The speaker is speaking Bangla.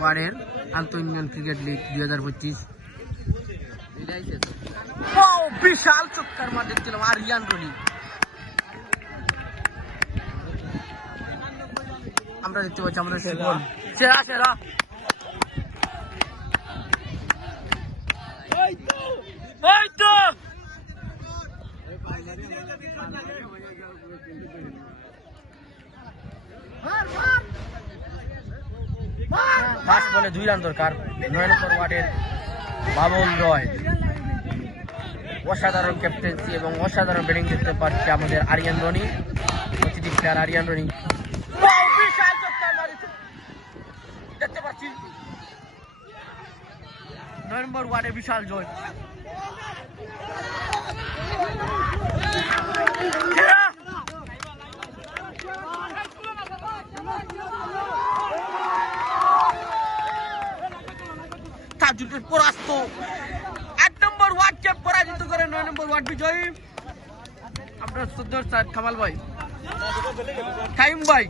ওয়ার্ডের আন্তঃ ইউনিয়ন ক্রিকেট লিগ দুই হাজার পঁচিশ। বিশাল চক্কর মার আর ইয়ান রনি। আমরা দেখতে পাচ্ছি আমাদের সেরা সেরা। পাঁচ বলে দুই রান দরকার, নয় নম্বর ওয়ার্ডের বাবুল রয়। অসাধারণ ক্যাপ্টেন্সি এবং অসাধারণ ব্যাটিং দেখতে পাচ্ছি আমাদের আরিয়ান রনি প্রতিটি প্লেয়ার আরিয়ান রনি। দেখতে নয় নম্বর ওয়ার্ডে বিশাল জয়। তাজুদের পরাস্ত। এক নম্বর ওয়ার্ডকে পরাজিত করে নয় নম্বর ওয়ার্ড বিজয়ী। আপনার সুন্দর স্যার কামাল ভাই। খাইম ভাই।